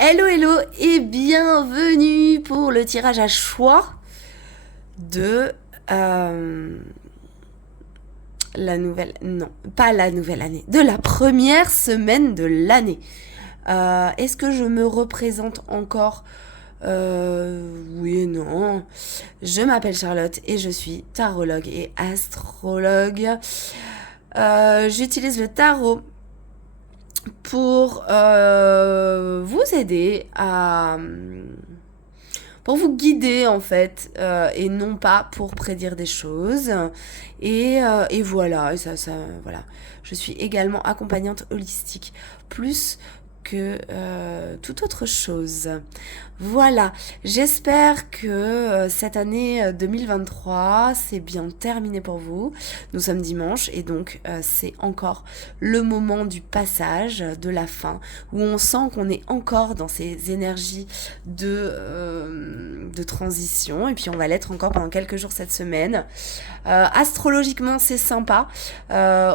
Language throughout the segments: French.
Hello hello et bienvenue pour le tirage à choix de la nouvelle... Non, pas la nouvelle année, de la première semaine de l'année. Est-ce que je me représente encore Oui et non. Je m'appelle Charlotte et je suis tarologue et astrologue. J'utilise le tarot pour vous aider pour vous guider en fait, et non pas pour prédire des choses. Et voilà, voilà. Je suis également accompagnante holistique, plus que toute autre chose. Voilà, j'espère que cette année 2023 c'est bien terminé pour vous. Nous sommes dimanche et donc c'est encore le moment du passage, de la fin, où on sent qu'on est encore dans ces énergies de transition, et puis on va l'être encore pendant quelques jours cette semaine. Astrologiquement c'est sympa.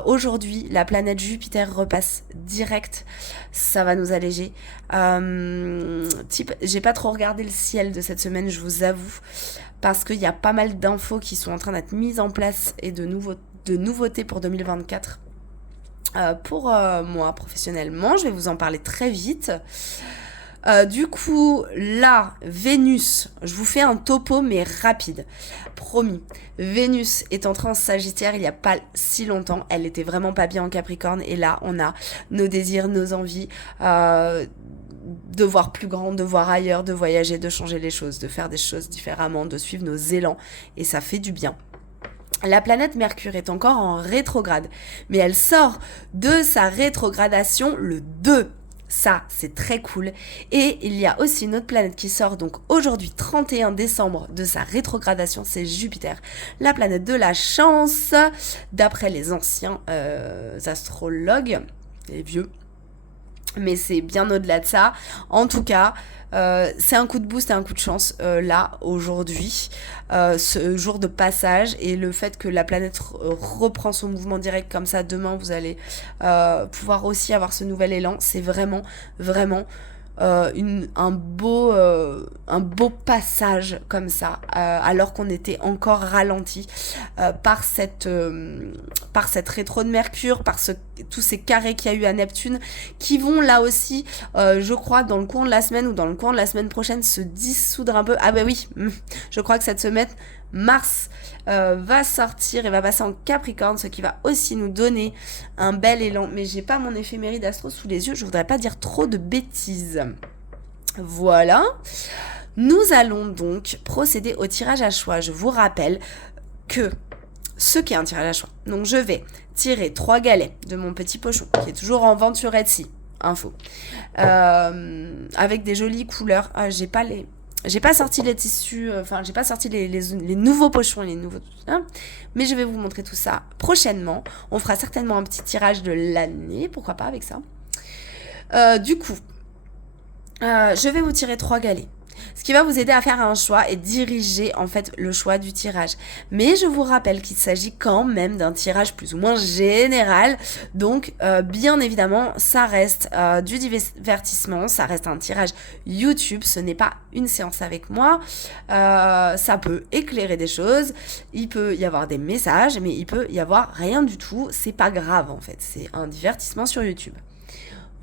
Aujourd'hui la planète Jupiter repasse direct, ça va nous alléger. J'ai pas trop regardé le ciel de cette semaine, je vous avoue, parce qu'il y a pas mal d'infos qui sont en train d'être mises en place et de nouveautés pour 2024. Pour moi professionnellement, je vais vous en parler très vite. Du coup, là, Vénus, je vous fais un topo mais rapide, promis. Vénus est entrée en Sagittaire il n'y a pas si longtemps, elle était vraiment pas bien en Capricorne, et là on a nos désirs, nos envies, de voir plus grand, de voir ailleurs, de voyager, de changer les choses, de faire des choses différemment, de suivre nos élans, et ça fait du bien. La planète Mercure est encore en rétrograde, mais elle sort de sa rétrogradation le 2. Ça, c'est très cool. Et il y a aussi une autre planète qui sort donc aujourd'hui, 31 décembre, de sa rétrogradation, c'est Jupiter, la planète de la chance, d'après les anciens astrologues, les vieux. Mais c'est bien au-delà de ça. En tout cas, c'est un coup de boost et un coup de chance là, aujourd'hui, ce jour de passage, et le fait que la planète reprend son mouvement direct comme ça, demain vous allez pouvoir aussi avoir ce nouvel élan. C'est vraiment, vraiment un beau passage comme ça, alors qu'on était encore ralenti par cette rétro de Mercure, par tous ces carrés qu'il y a eu à Neptune, qui vont là aussi, je crois, dans le cours de la semaine ou dans le cours de la semaine prochaine, se dissoudre un peu. Ah bah oui, je crois que cette semaine, Mars va sortir et va passer en Capricorne, ce qui va aussi nous donner un bel élan. Mais j'ai pas mon éphéméride astro sous les yeux, je voudrais pas dire trop de bêtises. Voilà. Nous allons donc procéder au tirage à choix. Je vous rappelle que ce qu'est un tirage à choix. Donc je vais tirer 3 galets de mon petit pochon, qui est toujours en vente sur Etsy, info, avec des jolies couleurs. J'ai pas sorti les tissus, j'ai pas sorti les nouveaux pochons, mais je vais vous montrer tout ça prochainement. On fera certainement un petit tirage de l'année, pourquoi pas avec ça. Du coup, je vais vous tirer 3 galets, ce qui va vous aider à faire un choix et diriger en fait le choix du tirage. Mais je vous rappelle qu'il s'agit quand même d'un tirage plus ou moins général, donc bien évidemment ça reste du divertissement, ça reste un tirage YouTube, ce n'est pas une séance avec moi. Ça peut éclairer des choses, il peut y avoir des messages, mais il peut y avoir rien du tout, c'est pas grave en fait, c'est un divertissement sur YouTube.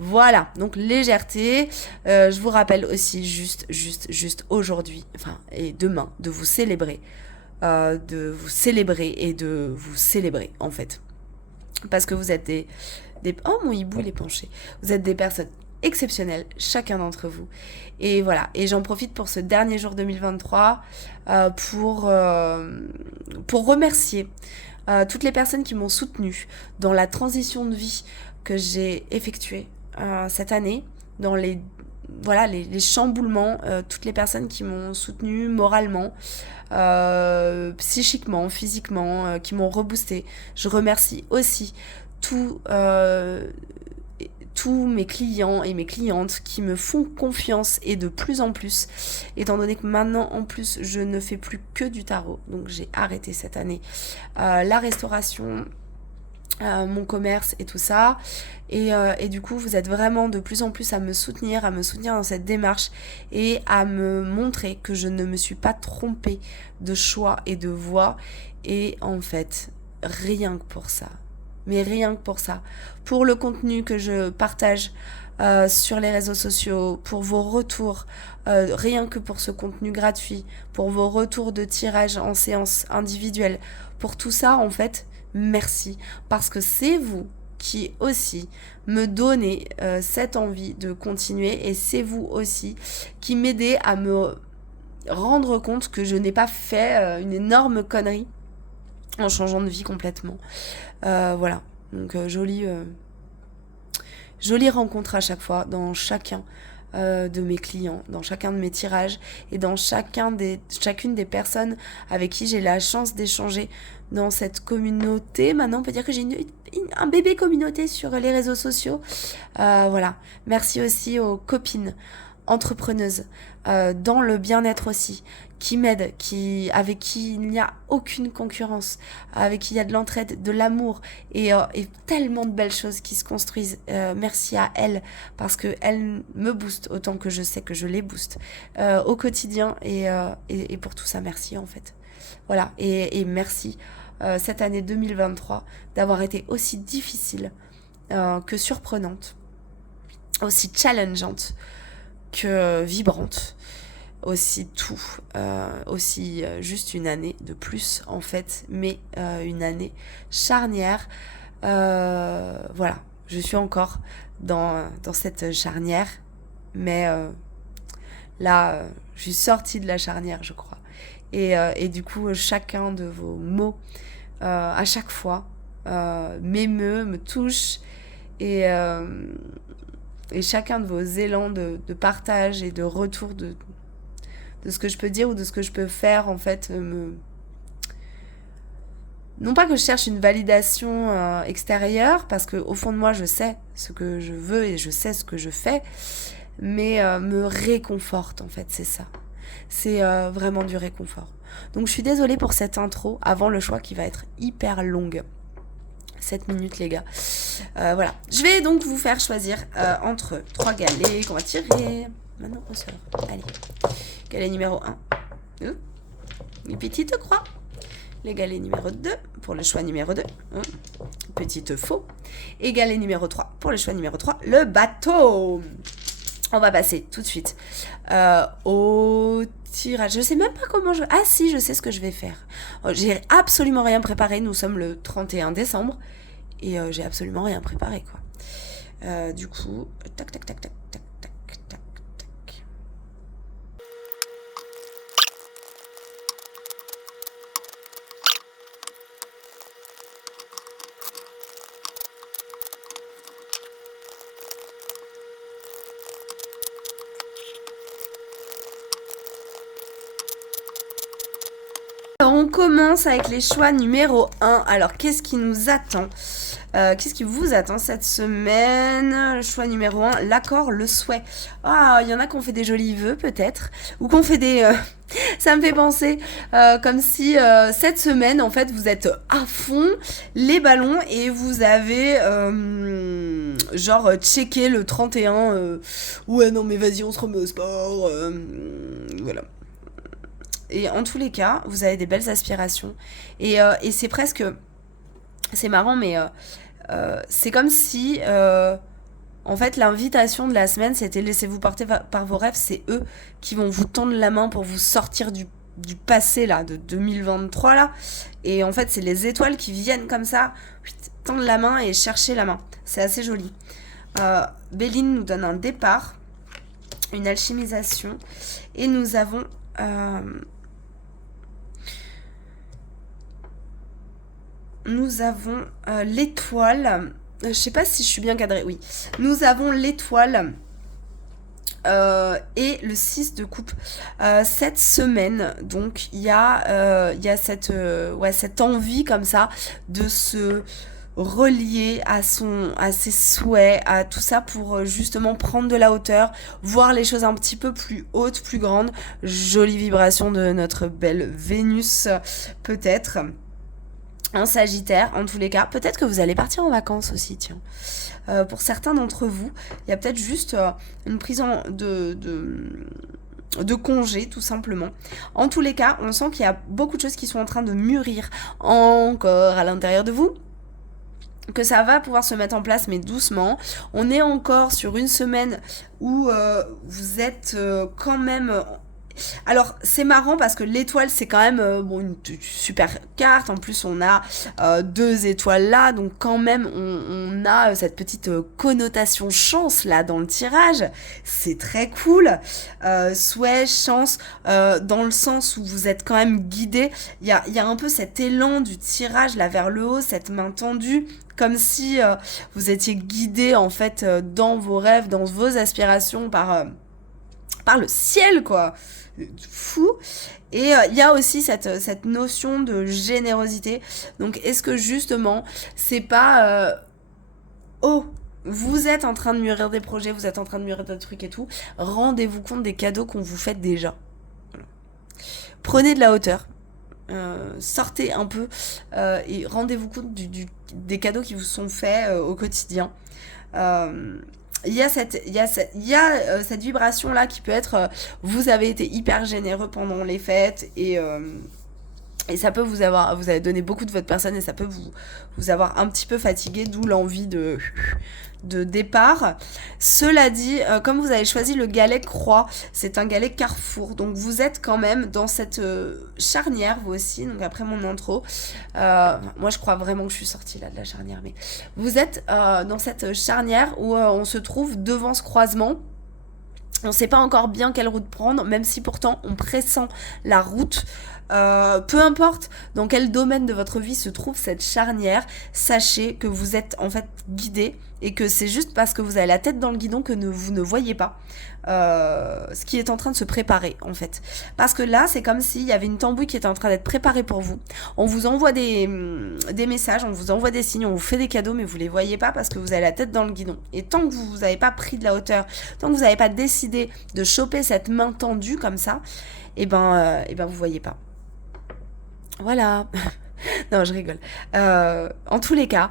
Voilà, donc légèreté. Je vous rappelle aussi juste aujourd'hui, et demain, de vous célébrer, et de vous célébrer en fait, parce que vous êtes des oh, mon hibou il est penché. Vous êtes des personnes exceptionnelles, chacun d'entre vous. Et voilà, et j'en profite pour ce dernier jour 2023 pour remercier toutes les personnes qui m'ont soutenue dans la transition de vie que j'ai effectuée cette année, dans les chamboulements, toutes les personnes qui m'ont soutenue moralement, psychiquement, physiquement, qui m'ont reboosté. Je remercie aussi tous mes clients et mes clientes qui me font confiance, et de plus en plus, étant donné que maintenant en plus je ne fais plus que du tarot, donc j'ai arrêté cette année la restauration, mon commerce et tout ça. Et du coup, vous êtes vraiment de plus en plus à me soutenir dans cette démarche et à me montrer que je ne me suis pas trompée de choix et de voie. Et en fait, rien que pour ça, mais rien que pour ça, pour le contenu que je partage sur les réseaux sociaux, pour vos retours, rien que pour ce contenu gratuit, pour vos retours de tirage en séance individuelle, pour tout ça, en fait, merci, parce que c'est vous qui aussi me donnez cette envie de continuer, et c'est vous aussi qui m'aidez à me rendre compte que je n'ai pas fait une énorme connerie en changeant de vie complètement. Voilà, donc jolie rencontre à chaque fois dans chacun de mes clients, dans chacun de mes tirages et dans chacune des personnes avec qui j'ai la chance d'échanger dans cette communauté. Maintenant, on peut dire que j'ai un bébé communauté sur les réseaux sociaux. Voilà. Merci aussi aux copines entrepreneuses dans le bien-être aussi, qui m'aident, avec qui il n'y a aucune concurrence, avec qui il y a de l'entraide, de l'amour et tellement de belles choses qui se construisent. Merci à elles parce qu'elles me boostent autant que je sais que je les booste au quotidien et pour tout ça, merci en fait. Voilà, et merci cette année 2023 d'avoir été aussi difficile que surprenante, aussi challengeante que vibrante, aussi tout, aussi juste une année de plus en fait, mais une année charnière. Voilà, je suis encore dans cette charnière, mais là, je suis sortie de la charnière, je crois. Et du coup, chacun de vos mots, à chaque fois, m'émeut, me touche, et chacun de vos élans de partage et de retour de ce que je peux dire ou de ce que je peux faire, en fait, non pas que je cherche une validation extérieure, parce qu'au fond de moi, je sais ce que je veux et je sais ce que je fais, mais me réconforte, en fait, c'est ça. C'est vraiment du réconfort. Donc je suis désolée pour cette intro avant le choix qui va être hyper longue. 7 minutes les gars. Voilà. Je vais donc vous faire choisir entre 3 galets qu'on va tirer. Maintenant on sort. Allez. Galet numéro 1. Les petites croix. Les galets numéro 2 pour le choix numéro 2. Petite faux. Et galet numéro 3 pour le choix numéro 3. Le bateau. On va passer tout de suite au tirage. Je sais même pas comment je... Ah si, je sais ce que je vais faire. J'ai absolument rien préparé. Nous sommes le 31 décembre. Et j'ai absolument rien préparé, quoi. Du coup, tac, tac, tac, tac, tac, tac, tac, tac. Alors, on commence avec les choix numéro 1. Alors, qu'est-ce qui nous attend ? Qu'est-ce qui vous attend cette semaine ? Le choix numéro 1, l'accord, le souhait. Ah, il y en a qui ont fait des jolis vœux peut-être, ou qui ont fait des... ça me fait penser comme si cette semaine, en fait, vous êtes à fond, les ballons, et vous avez genre checké le 31. Ouais, non mais vas-y, on se remet au sport. Voilà. Et en tous les cas, vous avez des belles aspirations. Et c'est presque... C'est marrant, mais c'est comme si... en fait, l'invitation de la semaine, c'était laissez-vous porter par vos rêves. C'est eux qui vont vous tendre la main pour vous sortir du passé, là, de 2023, là. Et en fait, c'est les étoiles qui viennent comme ça, tendre la main et chercher la main. C'est assez joli. Béline nous donne un départ, une alchimisation. Et nous avons... l'étoile. Je sais pas si je suis bien cadrée. Oui. Nous avons l'étoile et le 6 de coupe. Cette semaine, donc, il y a cette envie comme ça de se relier à ses souhaits, à tout ça pour justement prendre de la hauteur, voir les choses un petit peu plus hautes, plus grandes. Jolie vibration de notre belle Vénus, peut-être. en Sagittaire, en tous les cas. Peut-être que vous allez partir en vacances aussi, tiens. Pour certains d'entre vous, il y a peut-être juste une prise de congé, tout simplement. En tous les cas, on sent qu'il y a beaucoup de choses qui sont en train de mûrir encore à l'intérieur de vous, que ça va pouvoir se mettre en place, mais doucement. On est encore sur une semaine où vous êtes quand même... Alors, c'est marrant parce que l'étoile, c'est quand même une super carte. En plus, on a 2 étoiles là. Donc, quand même, on a cette petite connotation chance là dans le tirage. C'est très cool. Souhait, chance, dans le sens où vous êtes quand même guidé. Il y a un peu cet élan du tirage là vers le haut, cette main tendue. Comme si vous étiez guidé en fait dans vos rêves, dans vos aspirations par le ciel, quoi. Fou. Et il y a aussi cette notion de générosité. Donc, est-ce que justement, c'est pas... oh, vous êtes en train de mûrir des projets, vous êtes en train de mûrir des trucs et tout. Rendez-vous compte des cadeaux qu'on vous fait déjà. Voilà. Prenez de la hauteur. Sortez un peu et rendez-vous compte des cadeaux qui vous sont faits au quotidien. Il y a cette vibration là qui peut être vous avez été hyper généreux pendant les fêtes et ça peut vous avez donné beaucoup de votre personne et ça peut vous avoir un petit peu fatigué, d'où l'envie de départ. Cela dit, comme vous avez choisi le galet croix, c'est un galet carrefour, donc vous êtes quand même dans cette charnière, vous aussi, donc après mon intro, moi je crois vraiment que je suis sortie là de la charnière, mais vous êtes dans cette charnière où on se trouve devant ce croisement. On ne sait pas encore bien quelle route prendre, même si pourtant on pressent la route. Peu importe dans quel domaine de votre vie se trouve cette charnière, sachez que vous êtes en fait guidé et que c'est juste parce que vous avez la tête dans le guidon que vous ne voyez pas ce qui est en train de se préparer en fait. Parce que là, c'est comme s'il y avait une tambouille qui était en train d'être préparée pour vous. On vous envoie des messages, on vous envoie des signes, on vous fait des cadeaux, mais vous les voyez pas parce que vous avez la tête dans le guidon. Et tant que vous n'avez pas pris de la hauteur, tant que vous n'avez pas décidé de choper cette main tendue comme ça, et ben vous voyez pas. Voilà. Non, je rigole. En tous les cas,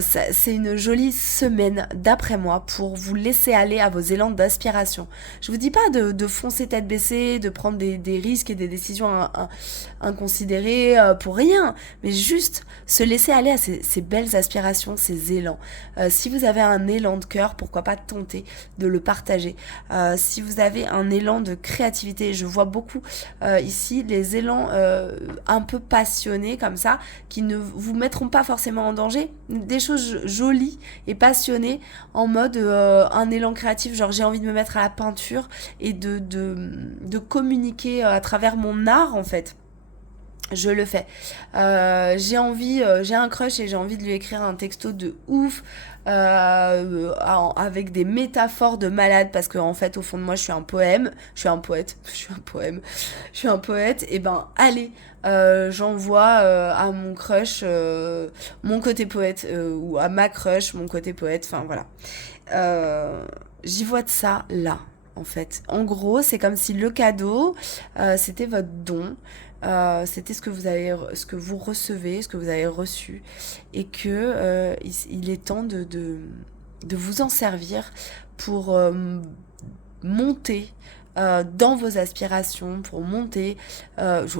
c'est une jolie semaine, d'après moi, pour vous laisser aller à vos élans d'aspiration. Je vous dis pas de foncer tête baissée, de prendre des risques et des décisions inconsidérées pour rien, mais juste se laisser aller à ces belles aspirations, ces élans. Si vous avez un élan de cœur, pourquoi pas tenter de le partager. Si vous avez un élan de créativité, je vois beaucoup ici les élans un peu passionnés comme ça, qui ne vous mettront pas forcément en danger, des choses jolies et passionnées en mode un élan créatif, genre j'ai envie de me mettre à la peinture et de communiquer à travers mon art en fait. Je le fais. J'ai un crush et j'ai envie de lui écrire un texto de ouf avec des métaphores de malade parce que en fait au fond de moi je suis un poème, je suis un poète, et ben allez, j'envoie à mon crush mon côté poète ou à ma crush mon côté poète, enfin voilà. J'y vois de ça là en fait. En gros c'est comme si le cadeau c'était votre don. C'était ce que vous recevez, ce que vous avez reçu, et que il est temps de vous en servir pour monter dans vos aspirations, pour monter.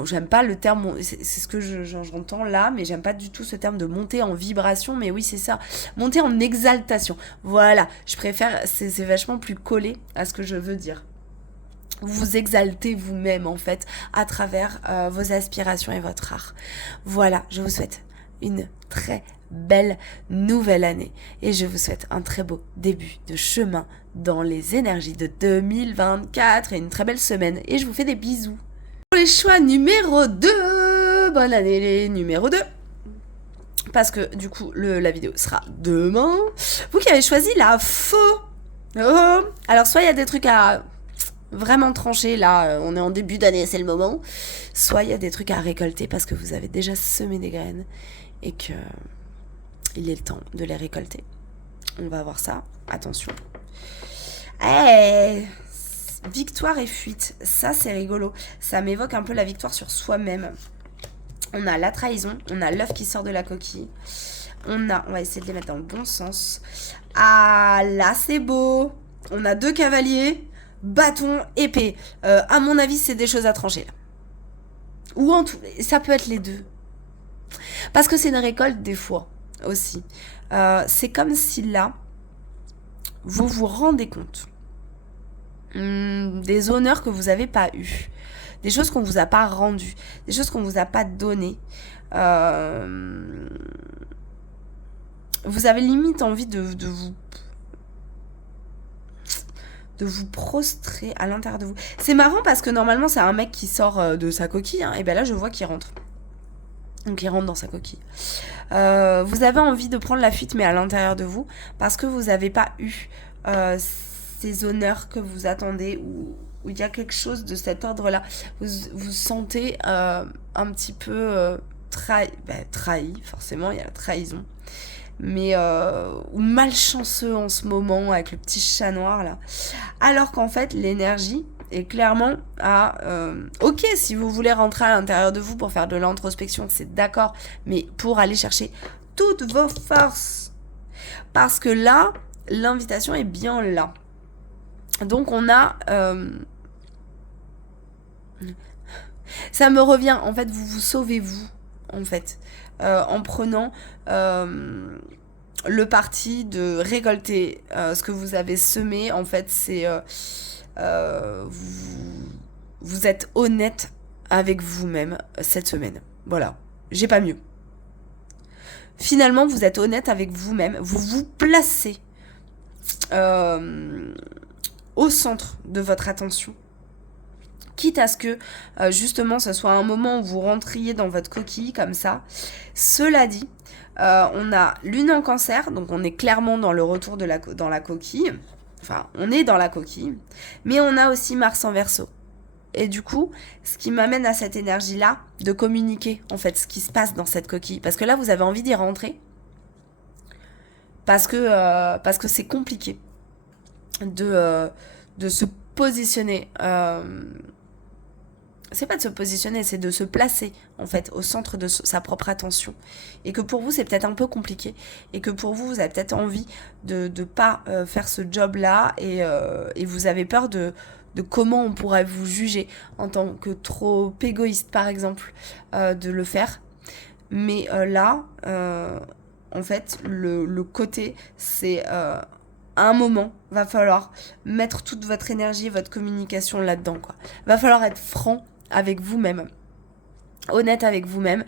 J'aime pas le terme, c'est ce que j'entends là, mais j'aime pas du tout ce terme de monter en vibration, mais oui c'est ça, monter en exaltation. Voilà, je préfère, c'est vachement plus collé à ce que je veux dire. Vous vous exaltez vous-même en fait à travers vos aspirations et votre art. Voilà, je vous souhaite une très belle nouvelle année et je vous souhaite un très beau début de chemin dans les énergies de 2024 et une très belle semaine et je vous fais des bisous. Pour les choix numéro 2, bonne année les numéro 2. Parce que du coup la vidéo sera demain. Vous qui avez choisi la faux. Oh. Alors soit il y a des trucs à vraiment tranché, là on est en début d'année, c'est le moment, soit il y a des trucs à récolter parce que vous avez déjà semé des graines et que il est le temps de les récolter. On va voir ça, attention. Victoire et fuite, ça c'est rigolo, ça m'évoque un peu la victoire sur soi-même. On a la trahison, on a l'œuf qui sort de la coquille. On va essayer de les mettre dans le bon sens. Ah, là, c'est beau. On a 2 cavaliers, bâton, épée. À mon avis, c'est des choses à trancher, là. Ou en tout... Ça peut être les deux. Parce que c'est une récolte, des fois, aussi. C'est comme si, là, vous vous rendez compte des honneurs que vous n'avez pas eus. Des choses qu'on vous a pas rendues. Des choses qu'on vous a pas données. Vous avez limite envie de vous prostrer à l'intérieur de vous. C'est marrant parce que normalement c'est un mec qui sort de sa coquille, hein, et bien là je vois qu'il rentre. Donc il rentre dans sa coquille. Vous avez envie de prendre la fuite mais à l'intérieur de vous parce que vous n'avez pas eu ces honneurs que vous attendez ou il y a quelque chose de cet ordre-là. Vous sentez un petit peu trahi, forcément il y a la trahison. Mais ou malchanceux en ce moment avec le petit chat noir là. Alors qu'en fait l'énergie est clairement à ok, si vous voulez rentrer à l'intérieur de vous pour faire de l'introspection, c'est d'accord, mais pour aller chercher toutes vos forces, parce que là l'invitation est bien là. Donc on a ça me revient, en fait vous vous sauvez vous en fait en prenant le parti de récolter ce que vous avez semé. En fait c'est vous êtes honnête avec vous-même cette semaine, voilà, j'ai pas mieux. Finalement vous êtes honnête avec vous-même, vous vous placez au centre de votre attention, quitte à ce que justement ce soit un moment où vous rentriez dans votre coquille comme ça. Cela dit, on a Lune en Cancer, donc on est clairement dans le retour dans la coquille, enfin on est dans la coquille, mais on a aussi Mars en Verseau. Et du coup, ce qui m'amène à cette énergie-là, de communiquer en fait ce qui se passe dans cette coquille, parce que là vous avez envie d'y rentrer, parce que c'est compliqué de se positionner. C'est pas de se positionner, c'est de se placer en fait au centre de sa propre attention. Et que pour vous c'est peut-être un peu compliqué, et que pour vous avez peut-être envie de pas faire ce job-là, et vous avez peur de comment on pourrait vous juger en tant que trop égoïste par exemple de le faire. Mais là, en fait, le côté, c'est à un moment, va falloir mettre toute votre énergie, votre communication là-dedans, quoi. Va falloir être franc avec vous-même, honnête avec vous-même.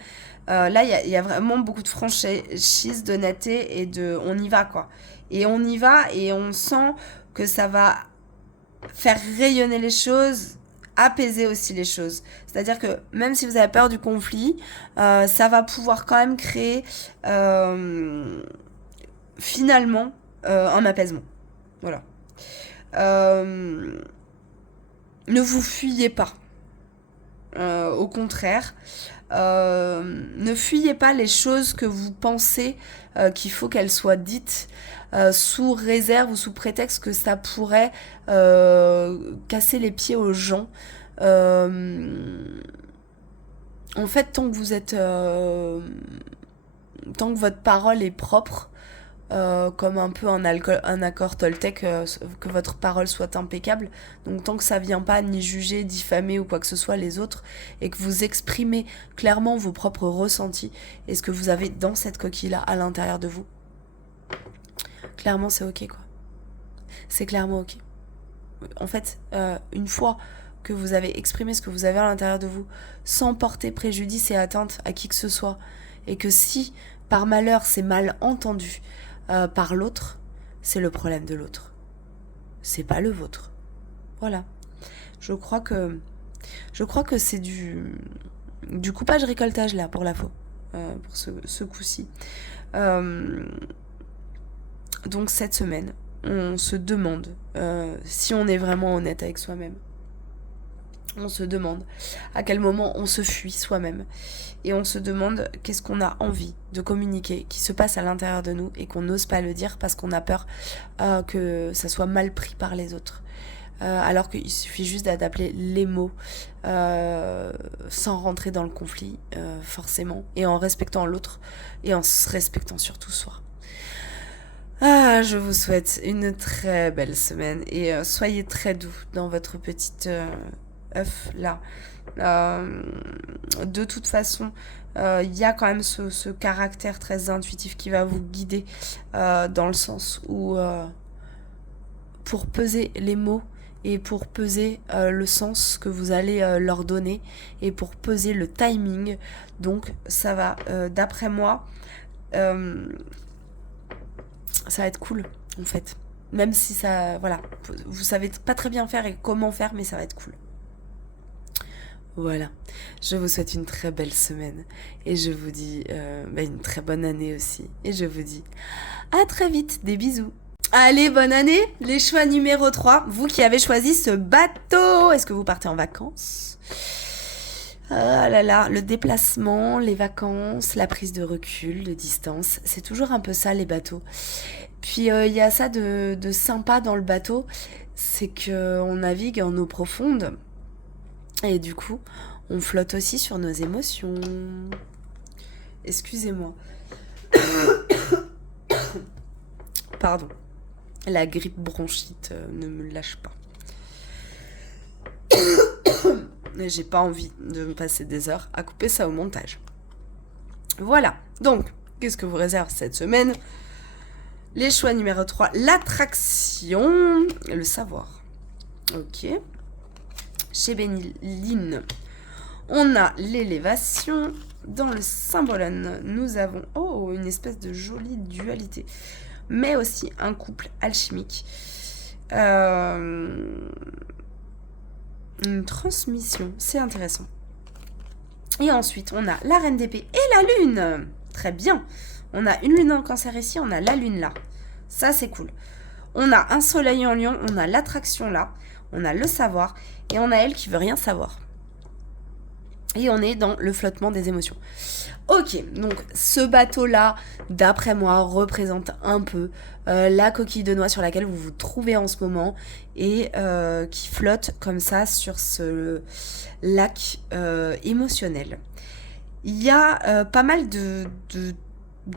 Là, il y a vraiment beaucoup de franchise, d'honnêteté et on y va, quoi. Et on y va et on sent que ça va faire rayonner les choses, apaiser aussi les choses. C'est-à-dire que même si vous avez peur du conflit, ça va pouvoir quand même créer finalement un apaisement. Voilà. Ne vous fuyez pas. Au contraire, ne fuyez pas les choses que vous pensez qu'il faut qu'elles soient dites sous réserve ou sous prétexte que ça pourrait casser les pieds aux gens. En fait, tant que vous êtes tant que votre parole est propre, comme un peu un accord Toltec, que votre parole soit impeccable. Donc tant que ça vient pas ni juger, diffamer ou quoi que ce soit les autres, et que vous exprimez clairement vos propres ressentis et ce que vous avez dans cette coquille-là à l'intérieur de vous, clairement c'est ok, quoi. C'est clairement ok. En fait, une fois que vous avez exprimé ce que vous avez à l'intérieur de vous, sans porter préjudice et atteinte à qui que ce soit, et que si par malheur c'est mal entendu par l'autre, c'est le problème de l'autre. C'est pas le vôtre. Voilà. Je crois que c'est du coupage-récoltage là pour la faux, pour ce coup-ci. Donc cette semaine, on se demande si on est vraiment honnête avec soi-même. On se demande à quel moment on se fuit soi-même. Et on se demande qu'est-ce qu'on a envie de communiquer, qui se passe à l'intérieur de nous et qu'on n'ose pas le dire parce qu'on a peur que ça soit mal pris par les autres. alors qu'il suffit juste d'adapter les mots sans rentrer dans le conflit, forcément, et en respectant l'autre, et en se respectant surtout soi. Ah, je vous souhaite une très belle semaine, et soyez très doux dans votre petite œuf là. De toute façon, il y a quand même ce caractère très intuitif qui va vous guider dans le sens où pour peser les mots et pour peser le sens que vous allez leur donner et pour peser le timing. Donc ça va, d'après moi, ça va être cool en fait. Même si ça, voilà, vous savez pas très bien faire et comment faire, mais ça va être cool. Voilà, je vous souhaite une très belle semaine et je vous dis une très bonne année aussi. Et je vous dis à très vite, des bisous. Allez, bonne année, les choix numéro 3, vous qui avez choisi ce bateau. Est-ce que vous partez en vacances ? Ah là là, le déplacement, les vacances, la prise de recul, de distance, c'est toujours un peu ça les bateaux. Puis il y a ça de sympa dans le bateau, c'est qu'on navigue en eau profonde. Et du coup, on flotte aussi sur nos émotions. Excusez-moi. Pardon. La grippe bronchite ne me lâche pas. J'ai pas envie de me passer des heures à couper ça au montage. Voilà. Donc, qu'est-ce que vous réserve cette semaine ? Les choix numéro 3, l'attraction, le savoir. Ok. Chez Béniline, on a l'élévation. Dans le Symbolone, nous avons une espèce de jolie dualité, mais aussi un couple alchimique. Une transmission, c'est intéressant. Et ensuite, on a la reine d'épée et la lune. Très bien. On a une lune en cancer ici, on a la lune là. Ça, c'est cool. On a un soleil en lion, on a l'attraction là, on a le savoir, et on a elle qui veut rien savoir. Et on est dans le flottement des émotions. Ok, donc ce bateau-là, d'après moi, représente un peu la coquille de noix sur laquelle vous vous trouvez en ce moment et qui flotte comme ça sur ce lac émotionnel. Il y a pas mal de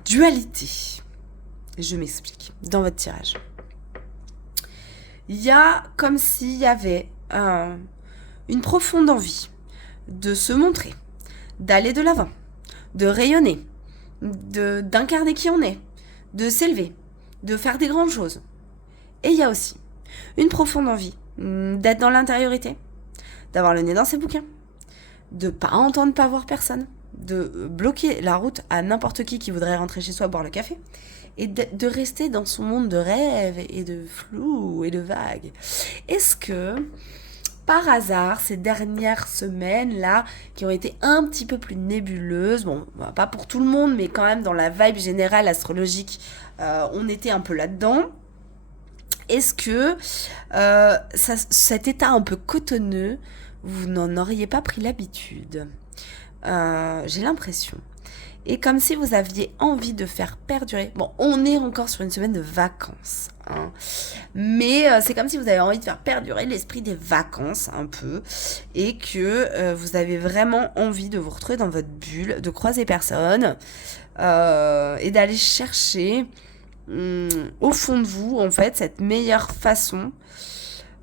dualité. Je m'explique dans votre tirage. Il y a comme s'il y avait une profonde envie de se montrer, d'aller de l'avant, de rayonner, d'incarner qui on est, de s'élever, de faire des grandes choses. Et il y a aussi une profonde envie d'être dans l'intériorité, d'avoir le nez dans ses bouquins, de pas entendre, pas voir personne, de bloquer la route à n'importe qui voudrait rentrer chez soi boire le café, et de rester dans son monde de rêve et de flou et de vague. Est-ce que, par hasard, ces dernières semaines-là, qui ont été un petit peu plus nébuleuses, bon, pas pour tout le monde, mais quand même dans la vibe générale astrologique, on était un peu là-dedans. Est-ce que cet état un peu cotonneux, vous n'en auriez pas pris l'habitude ? J'ai l'impression. Et comme si vous aviez envie de faire perdurer... Bon, on est encore sur une semaine de vacances. Hein, mais c'est comme si vous avez envie de faire perdurer l'esprit des vacances un peu. Et que vous avez vraiment envie de vous retrouver dans votre bulle, de croiser personne. Et d'aller chercher au fond de vous, en fait, cette meilleure façon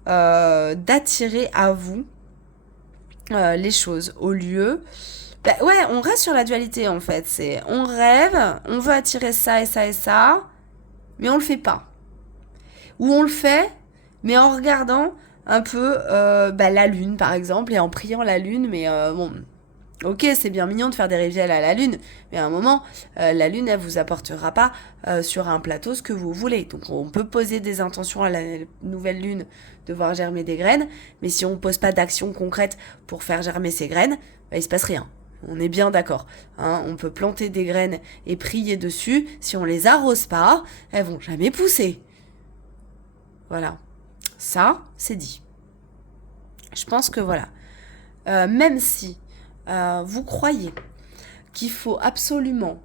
d'attirer à vous les choses. Au lieu... ouais, on reste sur la dualité en fait. C'est on rêve, on veut attirer ça et ça et ça, mais on le fait pas. Ou on le fait, mais en regardant un peu la lune par exemple et en priant la lune. Mais bon, ok, c'est bien mignon de faire des rituels à la lune, mais à un moment, la lune elle vous apportera pas sur un plateau ce que vous voulez. Donc on peut poser des intentions à la nouvelle lune de voir germer des graines, mais si on pose pas d'action concrète pour faire germer ces graines, il se passe rien. On est bien d'accord. Hein, on peut planter des graines et prier dessus. Si on les arrose pas, elles vont jamais pousser. Voilà. Ça, c'est dit. Je pense que voilà. Même si vous croyez qu'il faut absolument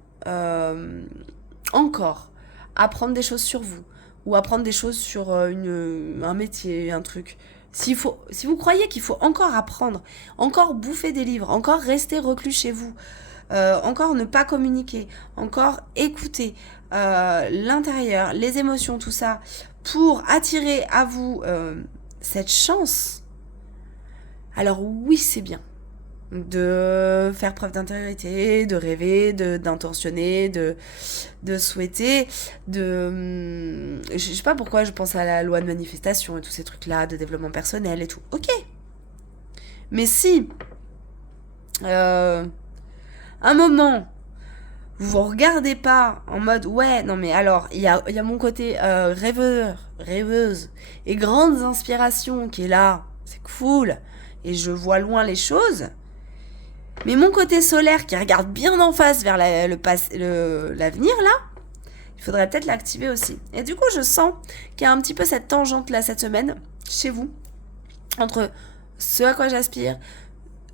encore apprendre des choses sur vous ou apprendre des choses sur un métier, un truc, Si vous croyez qu'il faut encore apprendre, encore bouffer des livres, encore rester reclus chez vous, encore ne pas communiquer, encore écouter l'intérieur, les émotions, tout ça, pour attirer à vous cette chance, alors oui, c'est bien de faire preuve d'intériorité, de rêver, d'intentionner, de souhaiter, je sais pas pourquoi je pense à la loi de manifestation et tous ces trucs-là, de développement personnel et tout. Ok. Mais si, un moment, vous vous regardez pas en mode, ouais, non mais alors, il y a mon côté rêveuse, et grandes inspirations qui est là, c'est cool, et je vois loin les choses. Mais mon côté solaire qui regarde bien en face vers l'avenir, là, il faudrait peut-être l'activer aussi. Et du coup, je sens qu'il y a un petit peu cette tangente là cette semaine, chez vous, entre ce à quoi j'aspire,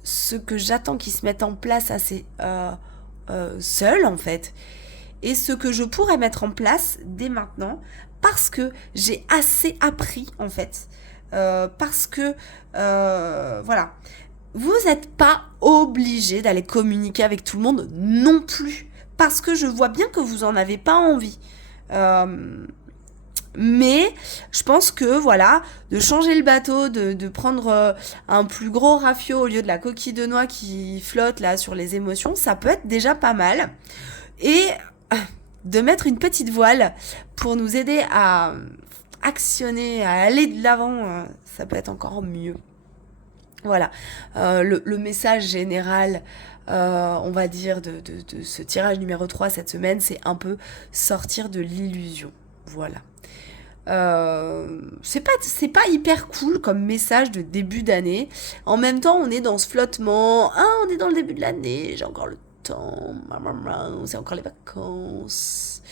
ce que j'attends qui se mette en place assez seul en fait, et ce que je pourrais mettre en place dès maintenant, parce que j'ai assez appris en fait. Parce que, voilà. Vous n'êtes pas obligé d'aller communiquer avec tout le monde non plus. Parce que je vois bien que vous n'en avez pas envie. Mais je pense que, voilà, de changer le bateau, de prendre un plus gros rafio au lieu de la coquille de noix qui flotte là sur les émotions, ça peut être déjà pas mal. Et de mettre une petite voile pour nous aider à actionner, à aller de l'avant, ça peut être encore mieux. Voilà, le message général, on va dire, de ce tirage numéro 3 cette semaine, c'est un peu sortir de l'illusion. Voilà. C'est pas hyper cool comme message de début d'année. En même temps, on est dans ce flottement. Ah, on est dans le début de l'année, j'ai encore le temps. C'est encore les vacances.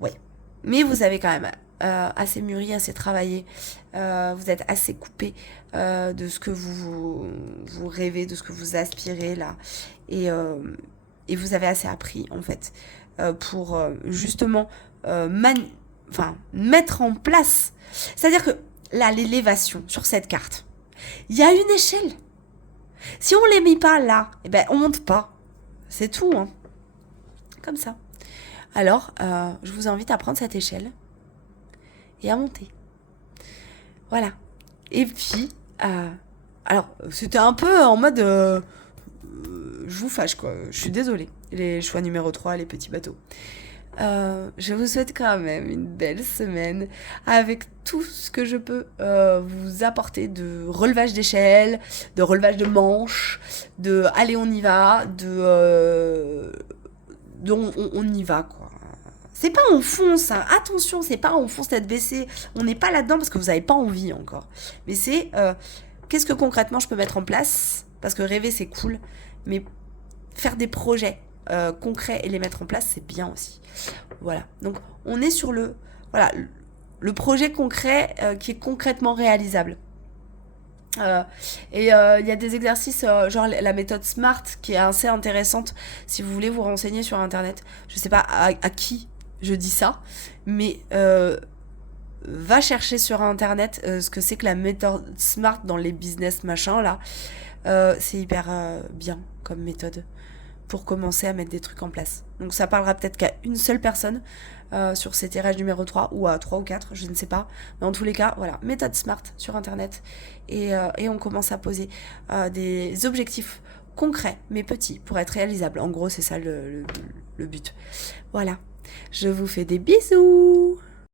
Ouais. Mais vous avez quand même assez mûri, assez travaillé. Vous êtes assez coupé de ce que vous rêvez, de ce que vous aspirez là. Et vous avez assez appris en fait pour justement mettre en place. C'est-à-dire que là, l'élévation sur cette carte, il y a une échelle. Si on ne les met pas là, eh ben, on monte pas. C'est tout, hein. Comme ça. Alors, je vous invite à prendre cette échelle et à monter. Voilà. Et puis, alors, c'était un peu en mode, je vous fâche, quoi. Je suis désolée. Les choix numéro 3, les petits bateaux. Je vous souhaite quand même une belle semaine avec tout ce que je peux vous apporter de relevage d'échelle, de relevage de manche, de allez on y va, on y va quoi. C'est pas on fonce, hein. Attention, c'est pas on fonce tête baissée, on n'est pas là-dedans parce que vous n'avez pas envie encore. Mais c'est qu'est-ce que concrètement je peux mettre en place, parce que rêver c'est cool, mais faire des projets concrets et les mettre en place c'est bien aussi. Voilà, donc on est sur le projet concret qui est concrètement réalisable. Et il y a des exercices genre la méthode SMART qui est assez intéressante si vous voulez vous renseigner sur internet. Je sais pas à qui je dis ça, mais va chercher sur internet ce que c'est que la méthode SMART dans les business machin là. C'est hyper bien comme méthode pour commencer à mettre des trucs en place. Donc ça parlera peut-être qu'à une seule personne sur ces tirages numéro 3 ou à 3 ou 4, je ne sais pas. Mais en tous les cas, voilà, méthode SMART sur internet et on commence à poser des objectifs concrets mais petits pour être réalisables. En gros, c'est ça le but. Voilà, je vous fais des bisous.